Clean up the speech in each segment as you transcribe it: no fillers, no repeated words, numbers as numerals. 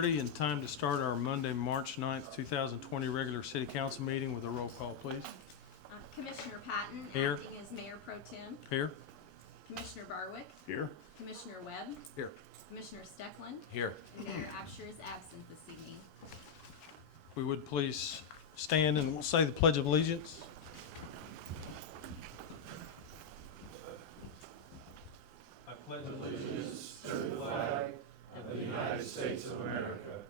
6:30 and time to start our Monday, March 9th, 2020 regular city council meeting with a roll call, please. Commissioner Patton, Here. acting as Mayor Pro-temp. Here. Commissioner Barwick. Here. Commissioner Webb. Here. Commissioner Steckland. Here. And Mayor Absher is absent this evening. We would please stand and we'll say the Pledge of Allegiance. I pledge allegiance to the flag of the United States of America,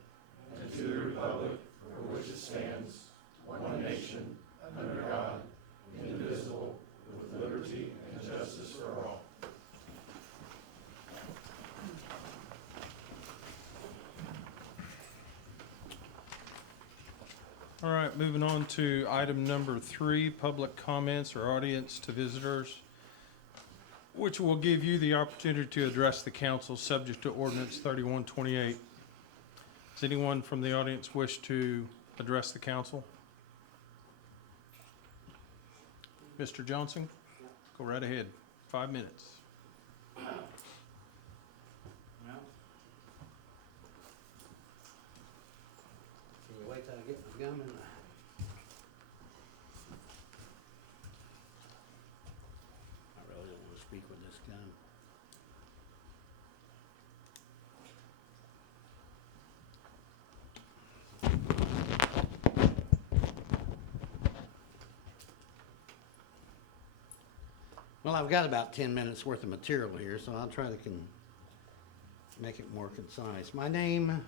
and to the republic for which it stands, one nation, under God, indivisible, with liberty and justice for all. All right, moving on to item number 3, public comments or audience to visitors, which will give you the opportunity to address the council subject to ordinance 3128. Does anyone from the audience wish to address the council? Mr. Johnson, go right ahead. 5 minutes. Wait till I get my gum in there. I really don't want to speak with this gum. Well, I've got about 10 minutes worth of material here, so I'll try to make it more concise. My name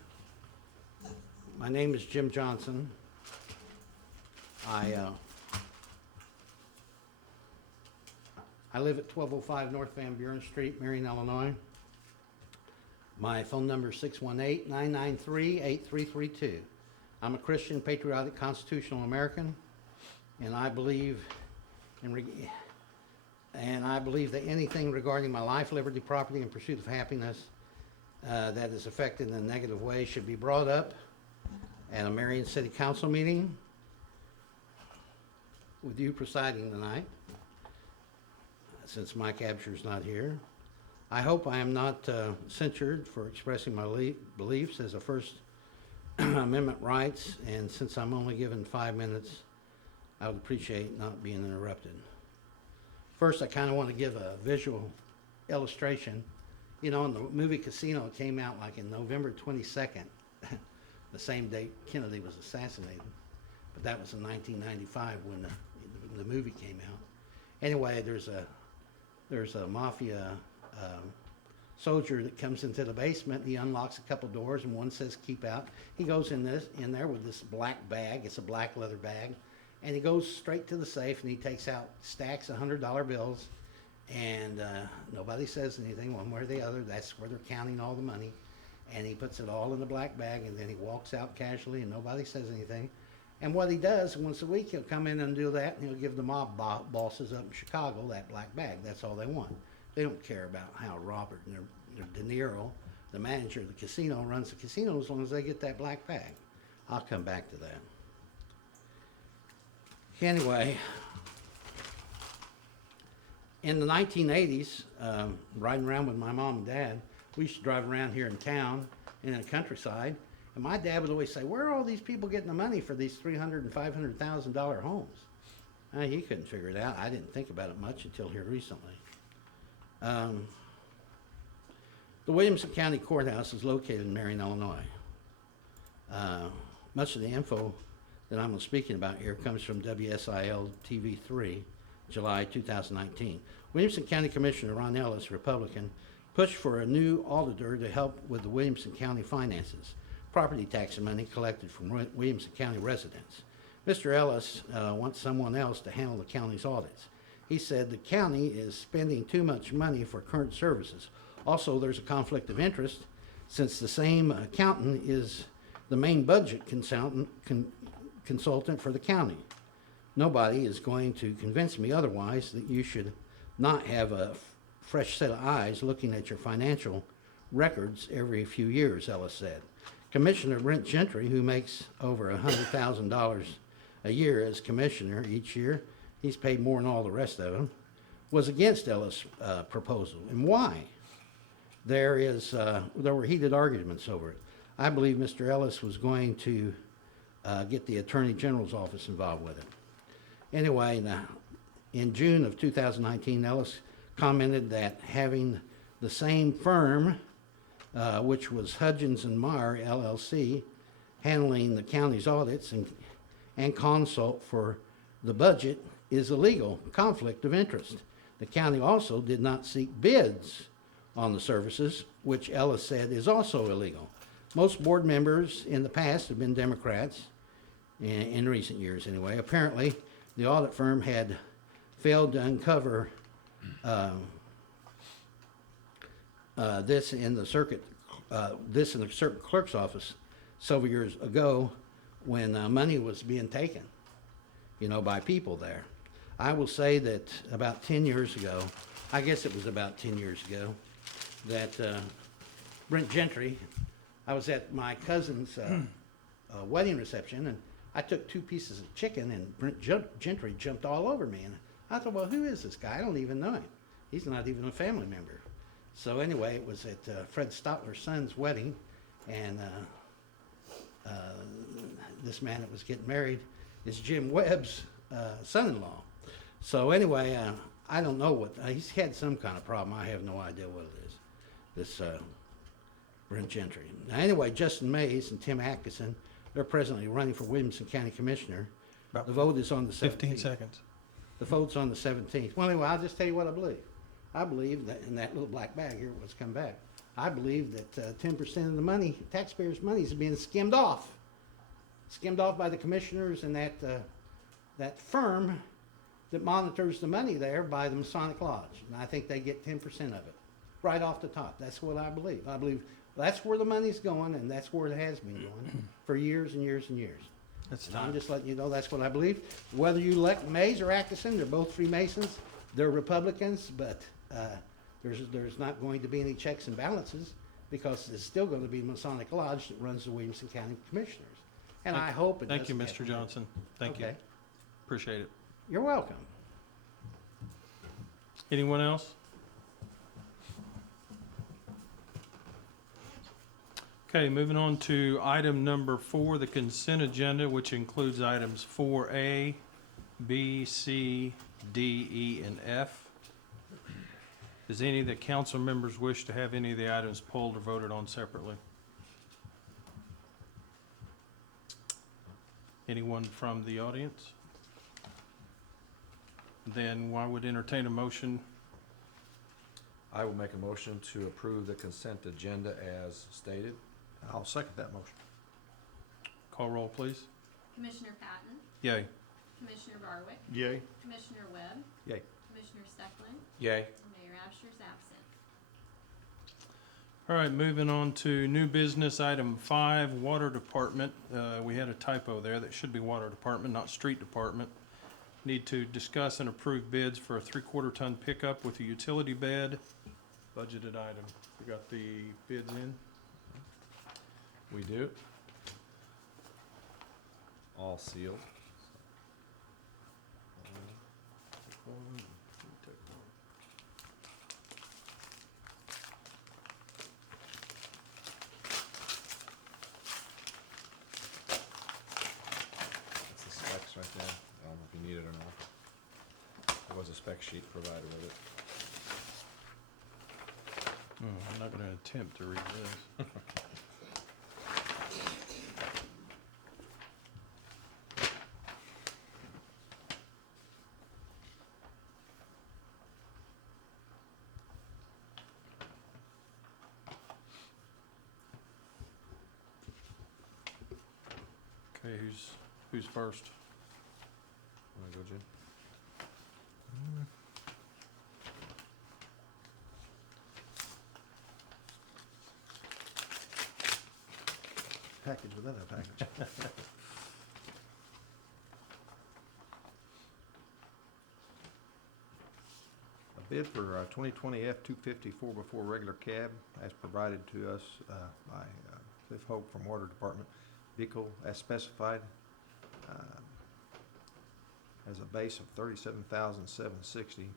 is Jim Johnson. I live at 1205 North Van Buren Street, Marion, Illinois. My phone number is 618-993-8332. I'm a Christian, patriotic, constitutional American, and I believe that anything regarding my life, liberty, property, and pursuit of happiness that is affected in a negative way should be brought up at a Marion City Council meeting with you presiding tonight, since Mike Absher's not here. I hope I am not censured for expressing my beliefs as a First Amendment rights, and since I'm only given 5 minutes, I would appreciate not being interrupted. First, I kind of want to give a visual illustration. You know, in the movie Casino, it came out like in November 22nd, the same date Kennedy was assassinated. But that was in 1995 when the movie came out. Anyway, there's a mafia soldier that comes into the basement. He unlocks a couple doors, and one says "keep out." He goes in there with this black bag. It's a black leather bag. And he goes straight to the safe, and he takes out stacks of $100 bills, and nobody says anything one way or the other. That's where they're counting all the money. And he puts it all in the black bag, and then he walks out casually, and nobody says anything. And what he does, once a week, he'll come in and do that, and he'll give the mob bosses up in Chicago that black bag. That's all they want. They don't care about how Robert and De Niro, the manager of the casino, runs the casino as long as they get that black bag. I'll come back to that. Anyway, in the 1980s, riding around with my mom and dad, we used to drive around here in town, in the countryside, and my dad would always say, "Where are all these people getting the money for these $300,000 and $500,000 homes?" He couldn't figure it out. I didn't think about it much until here recently. The Williamson County Courthouse is located in Marion, Illinois. Much of the info that I'm speaking about here comes from WSIL TV3, July 2019. Williamson County Commissioner Ron Ellis, Republican, pushed for a new auditor to help with the Williamson County finances, property tax money collected from Williamson County residents. Mr. Ellis wants someone else to handle the county's audits. He said the county is spending too much money for current services. Also, there's a conflict of interest since the same accountant is the main budget consultant for the county. Nobody is going to convince me otherwise that you should not have a fresh set of eyes looking at your financial records every few years, Ellis said. Commissioner Brent Gentry, who makes over $100,000 a year as commissioner each year, he's paid more than all the rest of them, was against Ellis' proposal. And why? There were heated arguments over it. I believe Mr. Ellis was going to get the Attorney General's office involved with it. Anyway, now, in June of 2019, Ellis commented that having the same firm, which was Hudgens and Meyer LLC, handling the county's audits and consult for the budget is a legal conflict of interest. The county also did not seek bids on the services, which Ellis said is also illegal. Most board members in the past have been Democrats, in recent years anyway. Apparently, the audit firm had failed to uncover this in the circuit clerk's office several years ago when money was being taken, by people there. I will say that about 10 years ago, I guess it was about 10 years ago, that Brent Gentry, I was at my cousin's wedding reception, and I took 2 pieces of chicken, and Brent Gentry jumped all over me. And I thought, well, who is this guy? I don't even know him. He's not even a family member. So anyway, it was at Fred Stotler's son's wedding, and this man that was getting married is Jim Webb's son-in-law. So anyway, I don't know what, he's had some kind of problem. I have no idea what it is, this Brent Gentry. Now anyway, Justin Mays and Tim Atkinson, they're presently running for Williamson County Commissioner. About The vote is on the 17th. 15 seconds. The vote's on the 17th. Well, anyway, I'll just tell you what I believe. I believe that in that little black bag here, what's come back, I believe that 10% of the money, taxpayers' money, is being skimmed off by the commissioners and that firm that monitors the money there by the Masonic Lodge. And I think they get 10% of it, right off the top. That's what I believe. I believe that's where the money's going, and that's where it has been going for years and years and years. That's And I'm time. just letting you know that's what I believe. Whether you elect Mays or Atkinson, they're both Freemasons. They're Republicans, but there's not going to be any checks and balances because it's still going to be Masonic Lodge that runs the Williamson County Commissioners. And I hope it Thank you, doesn't Mr. happen. Johnson. Thank you. Okay. Appreciate it. You're welcome. Anyone else? Okay, moving on to item number 4, the consent agenda, which includes items 4A, B, C, D, E, and F. Does any of the council members wish to have any of the items pulled or voted on separately? Anyone from the audience? Then I would entertain a motion. I will make a motion to approve the consent agenda as stated. I'll second that motion. Call roll, please. Commissioner Patton, Yay. Commissioner Barwick, Yay. Commissioner Webb, Yay. Commissioner Stecklin, Yay. and Mayor Asher's absent. All right, moving on to new business, item 5, Water Department. We had a typo there. That should be Water Department, not Street Department. Need to discuss and approve bids for a 3/4 ton pickup with a utility bed. Budgeted item. We got the bids in. We do. All sealed. That's the specs right there. I don't know if you need it or not. There was a spec sheet provided with it. I'm not going to attempt to read this. Okay, who's first? Wanna go, Jim? Package within a package. A bid for 2020 F-250 4x4 regular cab as provided to us by Cliff Hope from Water Department. Vehicle as specified has a base of $37,760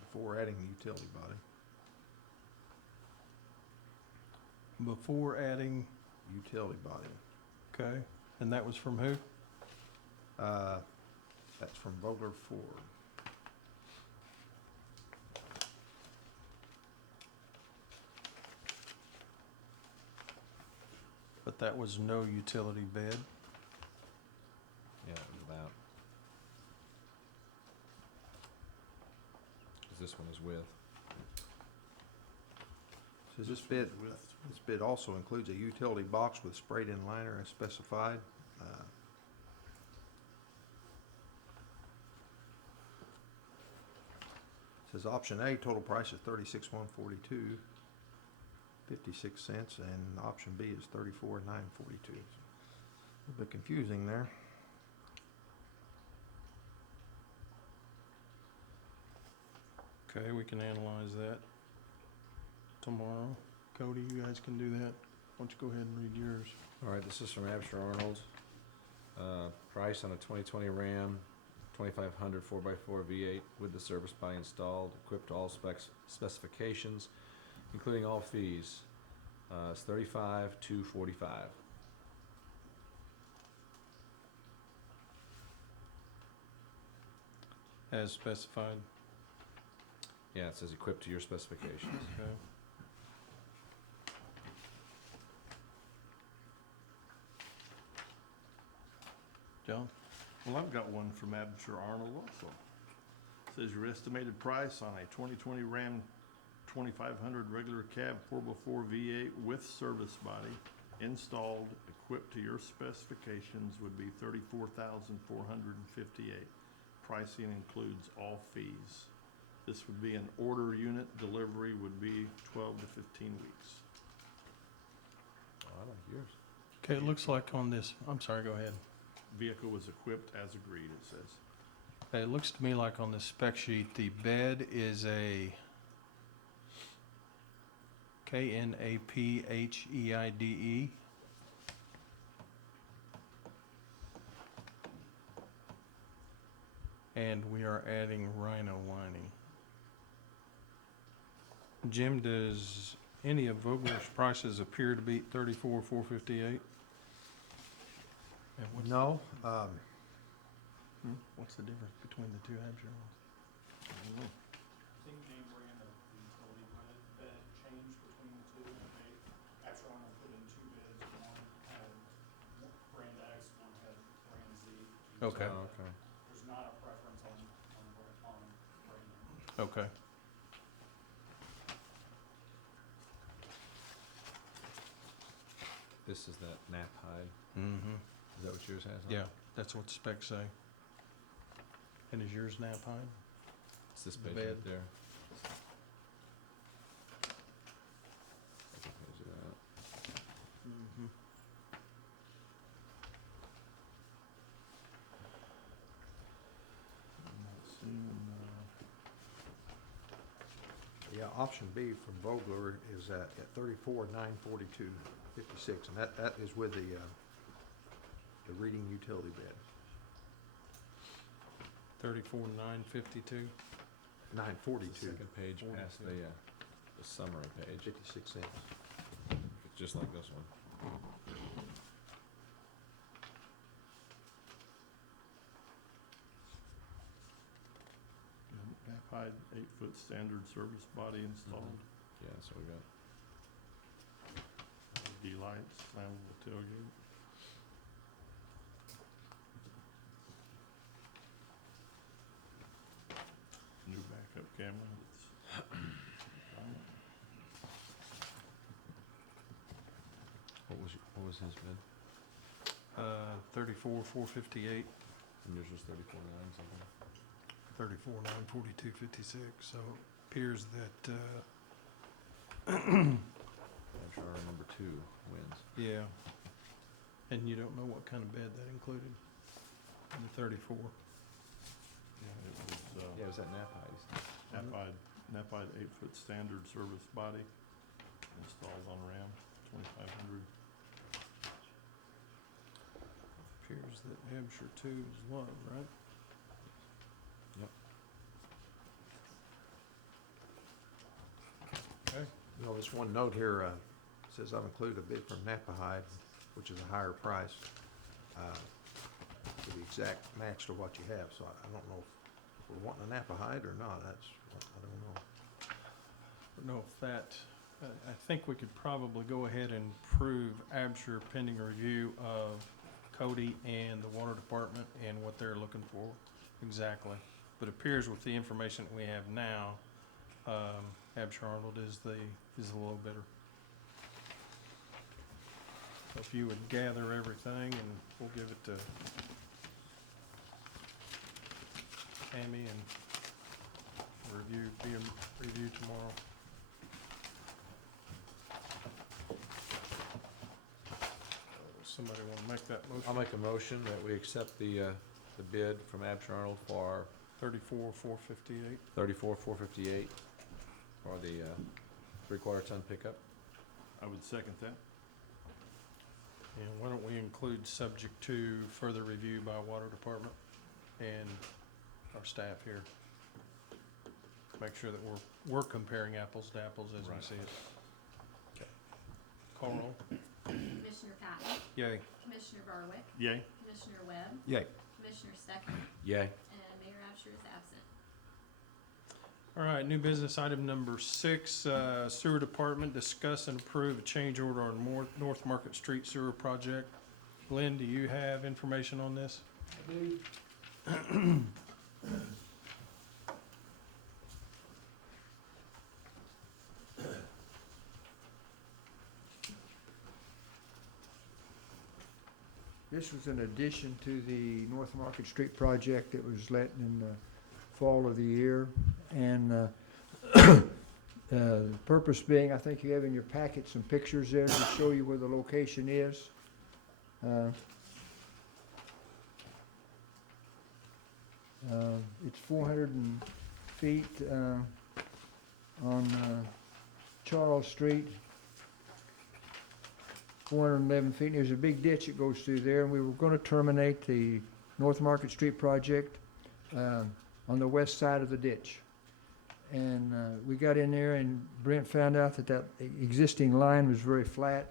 before adding the utility body. Before adding utility body. Okay, and that was from who? That's from Vogler Ford. But that was no utility bed. Yeah, it was about. 'Cause this one is with. Says this bid also includes a utility box with sprayed-in liner as specified. Says option A, total price is $36,142, 56 cents, and option B is $34,942. A little bit confusing there. Okay, we can analyze that tomorrow. Cody, you guys can do that. Why don't you go ahead and read yours? All right, this is from Absher Arnold. Price on a 2020 Ram 2500 4x4 V8 with the service body installed, equipped to all specifications, including all fees. It's $35,245. As specified. Yeah, it says equipped to your specifications. Okay. John? Well, I've got one from Absher Arnold also. Says your estimated price on a 2020 Ram 2500 regular cab 4x4 V8 with service body installed, equipped to your specifications would be $34,458. Pricing includes all fees. This would be an order unit. Delivery would be 12 to 15 weeks. Oh, I like yours. Okay, it looks like on this, I'm sorry, go ahead. Vehicle was equipped as agreed, it says. It looks to me like on the spec sheet, the bed is a KNAPHEIDE. And we are adding rhino lining. Jim, does any of Vogler's prices appear to beat $34,458? And what's, No, what's the difference between the two Absher ones? Same name brand of utility bed change between the two. They actually want to put in two beds. One had brand X, one had brand Z. Okay. Oh, okay. There's not a preference on branding. Okay. This is that nap hide. Mm-hmm. Is that what yours has on? Yeah, that's what the specs say. And is yours nap hide? It's this The page bed. right there. Second page of that. Mm-hmm. yeah, option B from Vogler is at $34,942, 56, and that is with the reading utility bed. 34,952. 942, Second page past the summary page. 56 cents. It's just like this one. Hide 8-foot standard service body installed. Yeah, so we got. LED lights, flammable tailgate. New backup camera. What was his bid? 34,458. And yours was 34,9 something. 34,942.56. So it appears that, I'm sure our number 2 wins. yeah. And you don't know what kind of bed that included in the 34. Yeah, it was, Yeah, it was that nap hide. Napide 8-foot standard service body installed on Ram 2500. Appears that Hampshire 2 is love, right? Yep. Okay. No, there's one note here, says I've included a bid from Napahide, which is a higher price, for the exact match to what you have. So I don't know if we're wanting a Napahide or not. I don't know. I don't know if that, I think we could probably go ahead and approve Absher pending review of Cody and the water department and what they're looking for exactly. But it appears with the information that we have now, Absher Arnold is the low bidder. So if you would gather everything and we'll give it to Tammy and be a review tomorrow. Somebody want to make that motion? I'll make a motion that we accept the bid from Absher Arnold for $34,458. $34,458 for the 3/4 ton pickup. I would second that. And why don't we include subject to further review by water department and our staff here? Make sure that we're comparing apples to apples as we Right. see it. Okay. Call roll. Commissioner Patton, Yay. Commissioner Barwick, Yay. Commissioner Webb, Yay. Commissioner Steckman, Yay. and Mayor Absher is absent. All right, new business item number 6, sewer department, discuss and approve a change order on North Market Street sewer project. Glenn, do you have information on this? This was an addition to the North Market Street project that was let in the fall of the year. And the purpose being, I think you have in your packet some pictures there to show you where the location is. It's 400 feet on Charles Street. 411 feet. There's a big ditch that goes through there, and we were going to terminate the North Market Street project on the west side of the ditch. And we got in there, and Brent found out that existing line was very flat.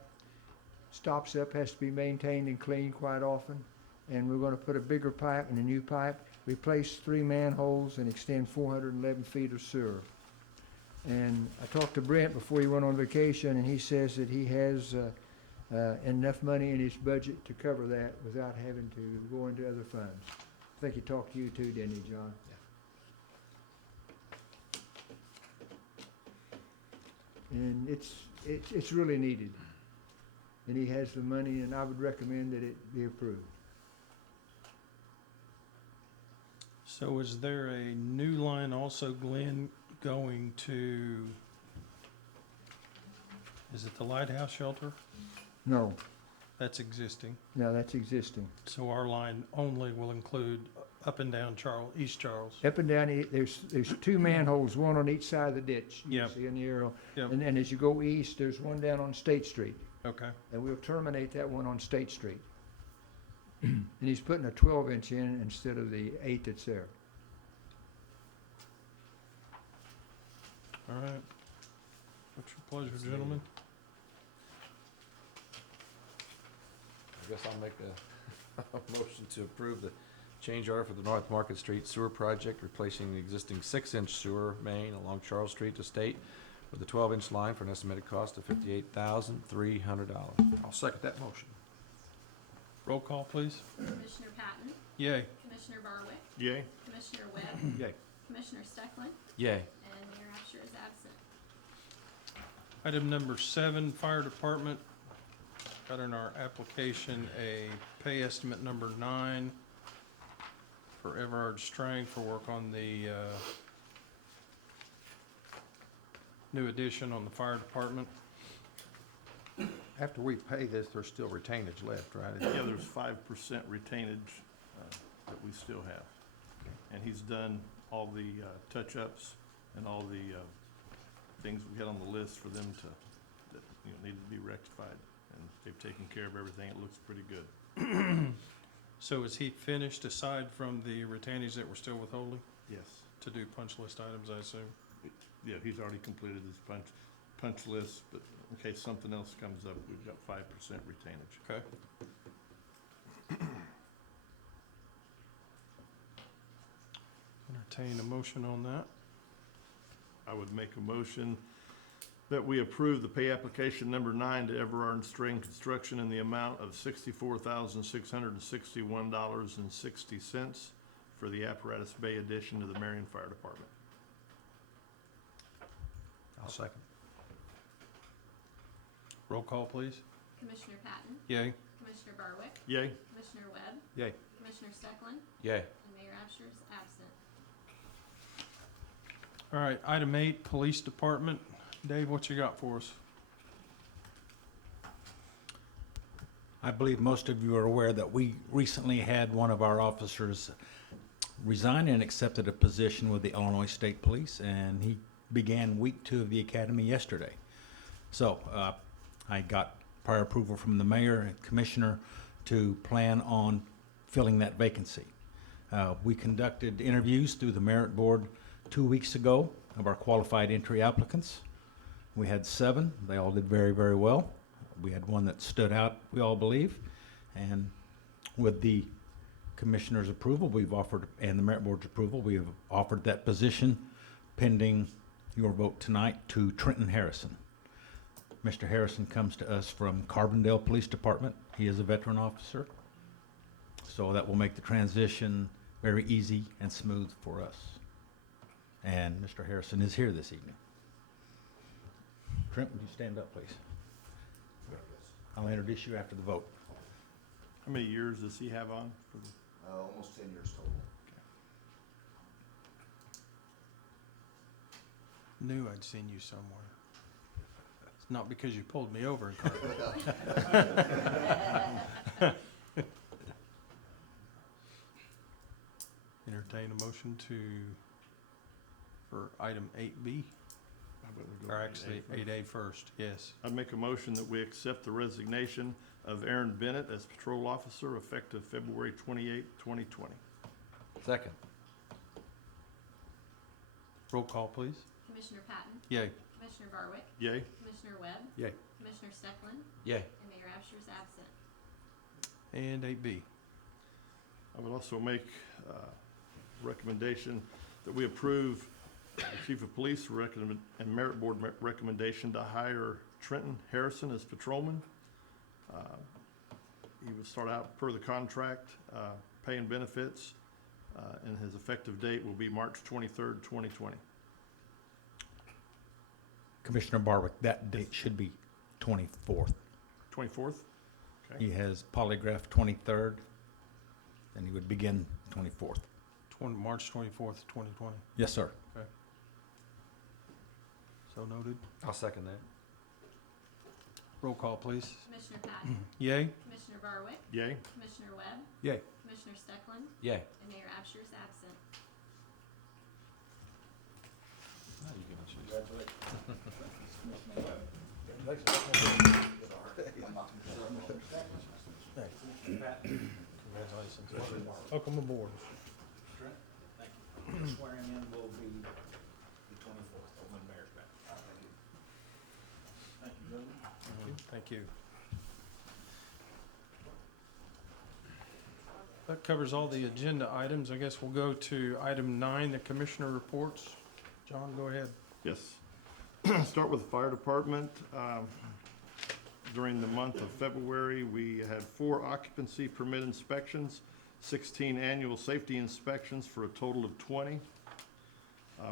Stops up, has to be maintained and cleaned quite often. And we're going to put a bigger pipe and a new pipe, replace 3 manholes, and extend 411 feet of sewer. And I talked to Brent before he went on vacation, and he says that he has enough money in his budget to cover that without having to go into other funds. I think he talked to you too, didn't he, John? Yeah. And it's really needed. And he has the money, and I would recommend that it be approved. So is there a new line also, Glenn, going to, is it the Lighthouse Shelter? No, That's existing. no, that's existing. So our line only will include up and down East Charles. Up and down, there's 2 manholes, one on each side of the ditch. You Yep. see in the arrow. Yep. And then as you go east, there's one down on State Street. Okay. And we'll terminate that one on State Street. And he's putting a 12-inch in instead of the 8 that's there. All right. What's your pleasure, gentlemen? I guess I'll make a motion to approve the change order for the North Market Street sewer project, replacing the existing 6-inch sewer main along Charles Street to State with a 12-inch line for an estimated cost of $58,300. I'll second that motion. Roll call, please. Commissioner Patton, Yay. Commissioner Barwick, Yay. Commissioner Webb, Yay. Commissioner Steckman, Yay. and Mayor Absher is absent. Item number 7, Fire Department. Got in our application a pay estimate number 9 for Everard Strang for work on the new addition on the fire department. After we pay this, there's still retainage left, right? Yeah, there's 5% retainage that we still have. And he's done all the touch-ups and all the things we had on the list for them that needed to be rectified. And they've taken care of everything. It looks pretty good. So is he finished aside from the retainage that we're still withholding Yes. to do punch list items, I assume? Yeah, he's already completed his punch. punch list, but in case something else comes up, we've got 5% retainage. Okay. Entertain a motion on that. I would make a motion that we approve the pay application number 9 to Everard String Construction in the amount of $64,661.60 for the apparatus bay addition to the Marion Fire Department. I'll second. Roll call, please. Commissioner Patton, Yay. Commissioner Barwick, Yay. Commissioner Webb, Yay. Commissioner Stecklin, Yay. and Mayor Absher is absent. All right, item 8, Police Department. Dave, what you got for us? I believe most of you are aware that we recently had one of our officers resign and accepted a position with the Illinois State Police, and he began week 2 of the academy yesterday. So I got prior approval from the mayor and commissioner to plan on filling that vacancy. We conducted interviews through the merit board 2 weeks ago of our qualified entry applicants. We had 7. They all did very, very well. We had one that stood out, we all believe. And with the commissioner's approval, we've offered, and the merit board's approval, we have offered that position pending your vote tonight to Trenton Harrison. Mr. Harrison comes to us from Carbondale Police Department. He is a veteran officer. So that will make the transition very easy and smooth for us. And Mr. Harrison is here this evening. Trent, would you stand up, please? I'll introduce you after the vote. How many years does he have on? For the, Almost 10 years total. Knew I'd seen you somewhere. It's not because you pulled me over in car. Entertain a motion for item 8B, how about we go or to actually 8A 8A first, yes. I'd make a motion that we accept the resignation of Aaron Bennett as patrol officer effective February 28, 2020. Second. Roll call, please. Commissioner Patton, Yay. Commissioner Barwick, Yay. Commissioner Webb, Yay. Commissioner Stecklin, Yay. and Mayor Absher is absent. And 8B. I would also make a recommendation that we approve the chief of police and merit board recommendation to hire Trenton Harrison as patrolman. He would start out per the contract, pay and benefits, and his effective date will be March 23rd, 2020. Commissioner Barwick, that date should be 24th. 24th? Okay. He has polygraph 23rd, and he would begin 24th. March 24th, 2020. Yes, sir. So noted. I'll second that. Roll call, please. Commissioner Patton, Yay. Commissioner Barwick, Yay. Commissioner Webb, Yay. Commissioner Stecklin, Yay. and Mayor Absher is absent. Now you can choose. Congratulations. Welcome aboard. Swearing in will be the 24th, when Mayor's back. Thank you, gentlemen. Thank you. That covers all the agenda items. I guess we'll go to item 9, the commissioner reports. John, go ahead. Yes. Start with the fire department. During the month of February, we had 4 occupancy permit inspections, 16 annual safety inspections for a total of 20.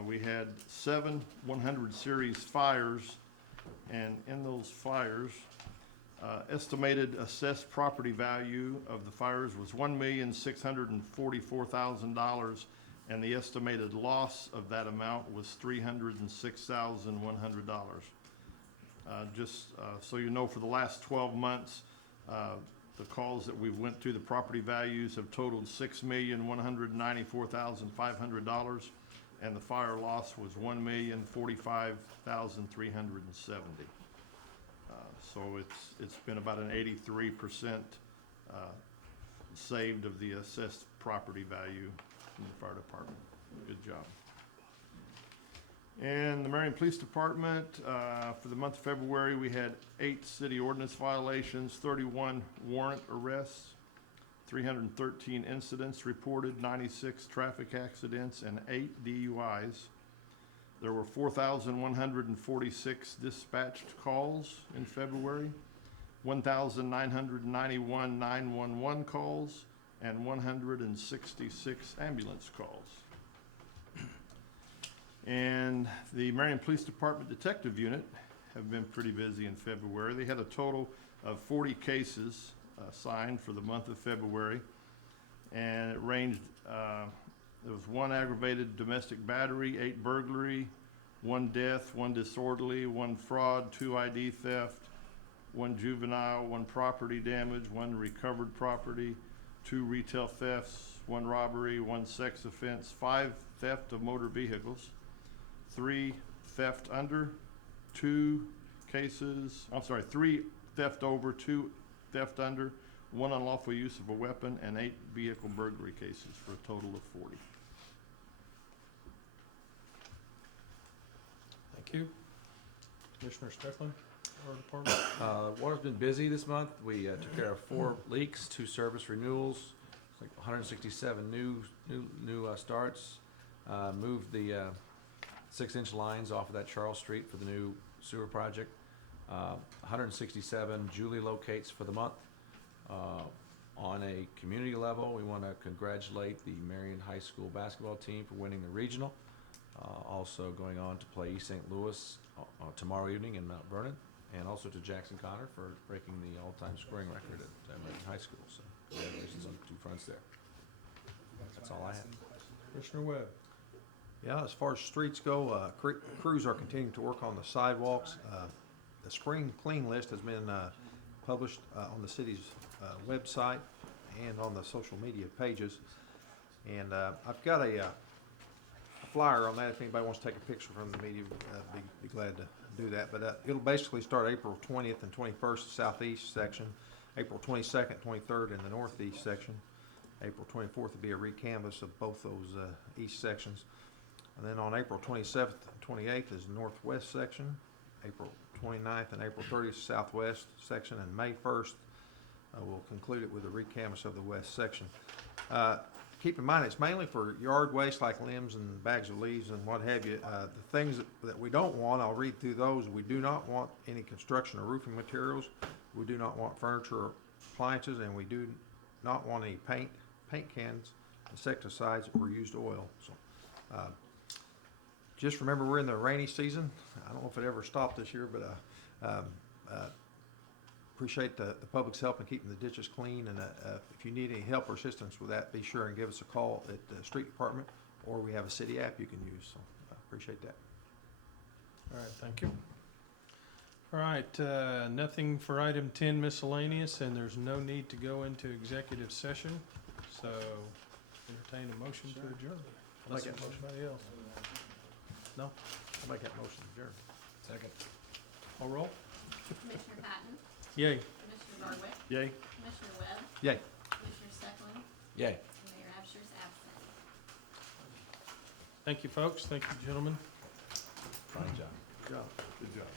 We had 7 100 series fires, and in those fires, estimated assessed property value of the fires was $1,644,000, and the estimated loss of that amount was $306,100. Just so you know, for the last 12 months, the calls that we went through, the property values have totaled $6,194,500, and the fire loss was $1,045,370. So it's been about an 83% saved of the assessed property value in the fire department. Good job. And the Marion Police Department, for the month of February, we had 8 city ordinance violations, 31 warrant arrests, 313 incidents reported, 96 traffic accidents, and 8 DUIs. There were 4,146 dispatched calls in February, 1,991 911 calls, and 166 ambulance calls. And the Marion Police Department Detective Unit have been pretty busy in February. They had a total of 40 cases signed for the month of February. And it ranged, there was 1 aggravated domestic battery, 8 burglary, 1 death, 1 disorderly, 1 fraud, 2 ID theft, 1 juvenile, 1 property damage, 1 recovered property, 2 retail thefts, 1 robbery, 1 sex offense, 5 theft of motor vehicles, 3 theft under, 3 theft over, 2 theft under, 1 unlawful use of a weapon, and 8 vehicle burglary cases for a total of 40. Thank you. Commissioner Stecklin, our department. Water's been busy this month. We took care of 4 leaks, 2 service renewals, it's like 167 new starts. Moved the 6-inch lines off of that Charles Street for the new sewer project. 167 Julie locates for the month. On a community level, we want to congratulate the Marion High School basketball team for winning the regional. Also going on to play East St. Louis tomorrow evening in Mount Vernon, and also to Jackson Connor for breaking the all-time scoring record at Marion High School. So congratulations on 2 fronts there. That's all I have. Commissioner Webb. Yeah, as far as streets go, crews are continuing to work on the sidewalks. The spring clean list has been published on the city's website and on the social media pages. And I've got a flyer on that. If anybody wants to take a picture from the media, be glad to do that. But it'll basically start April 20th and 21st, southeast section, April 22nd, 23rd in the northeast section. April 24th will be a recanvass of both those east sections. And then on April 27th and 28th is northwest section, April 29th and April 30th southwest section, and May 1st we'll conclude it with a recanvass of the west section. Keep in mind, it's mainly for yard waste like limbs and bags of leaves and what have you. The things that we don't want, I'll read through those. We do not want any construction or roofing materials. We do not want furniture or appliances, and we do not want any paint cans, insecticides, or used oil. So, just remember, we're in the rainy season. I don't know if it ever stopped this year, but appreciate the public's help in keeping the ditches clean. And if you need any help or assistance with that, be sure and give us a call at the street department, or we have a city app you can use. So I appreciate that. All right, thank you. All right, nothing for item 10 miscellaneous, and there's no need to go into executive session. So entertain a motion to adjourn. I'll make that motion. Anybody else? No? I'll make that motion to adjourn. Second. All roll? Commissioner Patton, Yay. Commissioner Barwick, Yay. Commissioner Webb, Yay. Commissioner Stecklin, Yay. and Mayor Absher's absent. Thank you, folks. Thank you, gentlemen. Fine job. Good job.